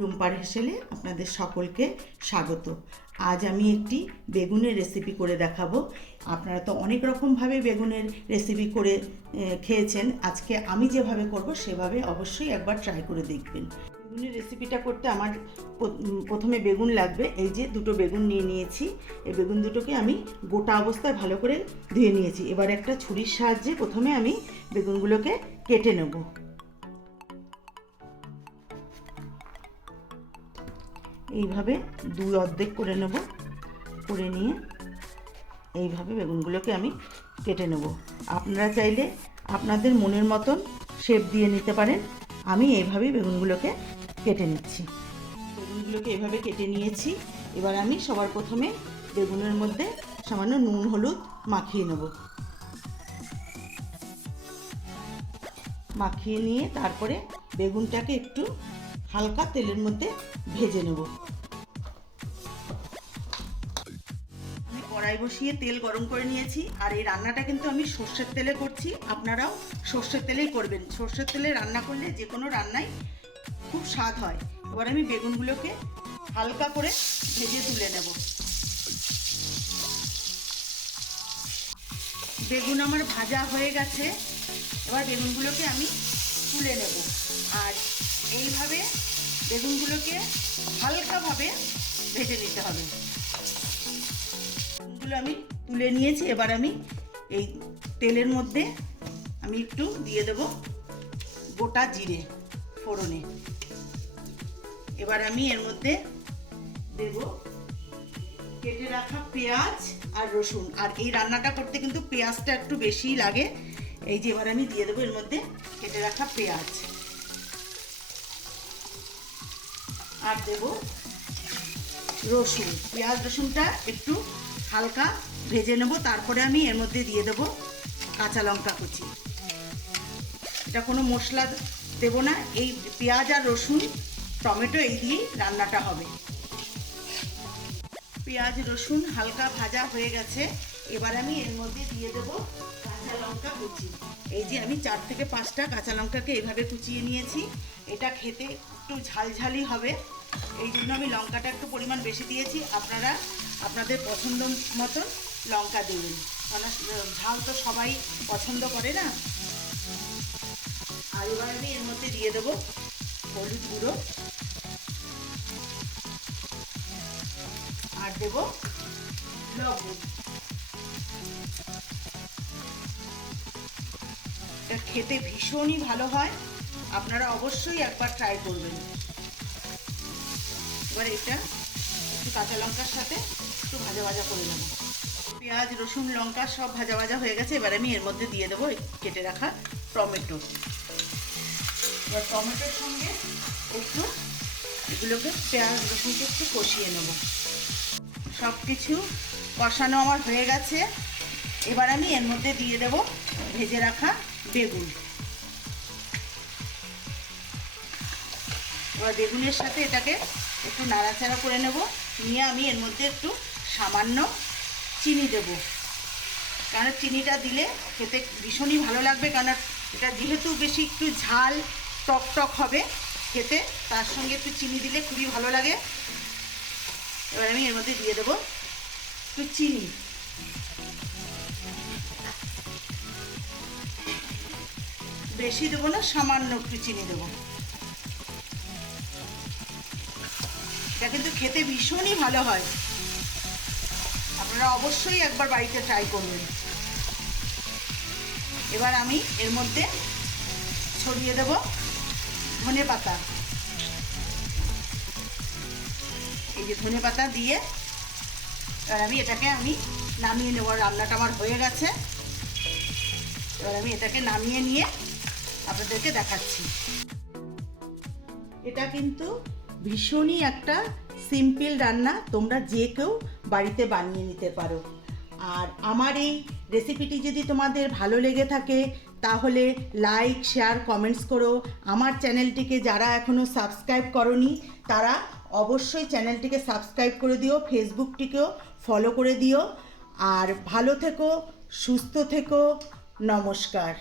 রুম্পার হেসেলে আপনাদের সকলকে স্বাগত। আজ আমি একটি বেগুনের রেসিপি করে দেখাবো। আপনারা তো অনেক রকমভাবে বেগুনের রেসিপি করে খেয়েছেন। আজকে আমি যেভাবে করব সেভাবে অবশ্যই একবার ট্রাই করে দেখবেন। বেগুনের রেসিপিটা করতে আমার প্রথমে বেগুন লাগবে। এই যে দুটো বেগুন নিয়ে নিয়েছি। এই বেগুন দুটোকে আমি গোটা অবস্থায় ভালো করে ধুয়ে নিয়েছি। এবার একটা ছুরির সাহায্যে প্রথমে আমি বেগুনগুলোকে কেটে নেব। এইভাবে দুই অর্ধেক করে নেব, করে নিয়ে এইভাবে বেগুনগুলোকে আমি কেটে নেব। আপনারা চাইলে আপনাদের মনের মতন শেপ দিয়ে নিতে পারেন। আমি এইভাবেই বেগুনগুলোকে কেটে নিচ্ছি। বেগুনগুলোকে এভাবে কেটে নিয়েছি। এবার আমি সবার প্রথমে বেগুনের মধ্যে সামান্য নুন হলুদ মাখিয়ে নেব। মাখিয়ে নিয়ে তারপরে বেগুনটাকে একটু হালকা তেলের মধ্যে ভেজে নেব। আমি কড়াই বসিয়ে তেল গরম করে নিয়েছি। আর এই রান্নাটা কিন্তু আমি সর্ষের তেলে করছি। আপনারাও সর্ষের তেলেই করবেন। সর্ষের তেলে রান্না করলে যে কোনো রান্নাই খুব স্বাদ হয়। এবার আমি বেগুনগুলোকে হালকা করে ভেজে তুলে নেব। বেগুন আমার ভাজা হয়ে গেছে। এবার বেগুনগুলোকে আমি তুলে নেব। আর এইভাবে বেগুনগুলোকে হালকাভাবে ভেজে নিতে হবে। বেগুনগুলো আমি তুলে নিয়েছি। এবার আমি এই তেলের মধ্যে আমি একটু দিয়ে দেব গোটা জিরে ফোড়নে। এবার আমি এর মধ্যে দেব কেটে রাখা পেঁয়াজ আর রসুন। আর এই রান্নাটা করতে কিন্তু পেঁয়াজটা একটু বেশিই লাগে। এই যে এবার আমি দিয়ে দেবো এর মধ্যে কেটে রাখা পেঁয়াজ, আর দেব রসুন। পেঁয়াজ রসুনটা একটু হালকা ভেজে নেব। তারপরে আমি এর মধ্যে দিয়ে দেব কাঁচা লঙ্কা কুচি। এটা কোনো মশলা দেব না। এই পেঁয়াজ আর রসুন টমেটো এই দিয়েই রান্নাটা হবে। পেঁয়াজ রসুন হালকা ভাজা হয়ে গেছে। এবার আমি এর মধ্যে দিয়ে দেব কাঁচা লঙ্কা কুচি। এই যে আমি 4 থেকে 5টা কাঁচা লঙ্কাকে এইভাবে কুচিয়ে নিয়েছি। এটা খেতে একটু ঝালঝালি হবে, এই জন্য আমি লঙ্কাটা একটু পরিমাণ বেশি দিয়েছি। আপনারা আপনাদের পছন্দ মতন লঙ্কা দেবেন, কারণ ঝাল তো সবাই পছন্দ করে না। আর এবার আমি এর মধ্যে দিয়ে দেব হলুদ গুঁড়ো, আর দেব লবণ। এটা খেতে ভীষণই ভালো হয়। আপনারা অবশ্যই একবার ট্রাই করবেন। এবার এটা একটু কাঁচা লঙ্কার সাথে একটু ভাজা ভাজা করে নেব। পেঁয়াজ রসুন লঙ্কা সব ভাজা ভাজা হয়ে গেছে। এবার আমি এর মধ্যে দিয়ে দেবো কেটে রাখা টমেটো। এবার টমেটোর সঙ্গে একটু এগুলোকে পেঁয়াজ রসুনকে একটু কষিয়ে নেব। সব কিছু কষানো আমার হয়ে গেছে। এবার আমি এর মধ্যে দিয়ে দেব ভেজে রাখা বেগুন। এবার বেগুনের সাথে এটাকে একটু নাড়াচাড়া করে নেব। নিয়ে আমি এর মধ্যে একটু সামান্য চিনি দেব, কারণ চিনিটা দিলে খেতে ভীষণই ভালো লাগবে। কারণ এটা যেহেতু বেশি একটু ঝাল টক টক হবে খেতে, তার সঙ্গে একটু চিনি দিলে খুবই ভালো লাগে। এবার আমি এর মধ্যে দিয়ে দেবো একটু চিনি। বেশি দেবো না, সামান্য একটু চিনি দেবো। এটা কিন্তু খেতে ভীষণই ভালো হয়। আপনারা অবশ্যই একবার বাড়িতে ট্রাই করবেন। এবার আমি এর মধ্যে ছড়িয়ে দেব ধনে পাতা। এই যে ধনে পাতা দিয়ে এবার আমি এটাকে নামিয়ে নেব। রান্নাটা আমার হয়ে গেছে। এবার আমি এটাকে নামিয়ে নিয়ে আপনাদেরকে দেখাচ্ছি। এটা কিন্তু ভীষণই একটা সিম্পল রান্না, তোমরা যে কেউ বাড়িতে বানিয়ে নিতে পারো। আর আমার এই রেসিপিটি যদি তোমাদের ভালো লেগে থাকে তাহলে লাইক শেয়ার কমেন্টস করো। আমার চ্যানেলটিকে যারা এখনও সাবস্ক্রাইব করোনি তারা অবশ্যই চ্যানেলটিকে সাবস্ক্রাইব করে দিও, ফেসবুকটিকেও ফলো করে দিও। আর ভালো থেকো, সুস্থ থেকো। নমস্কার।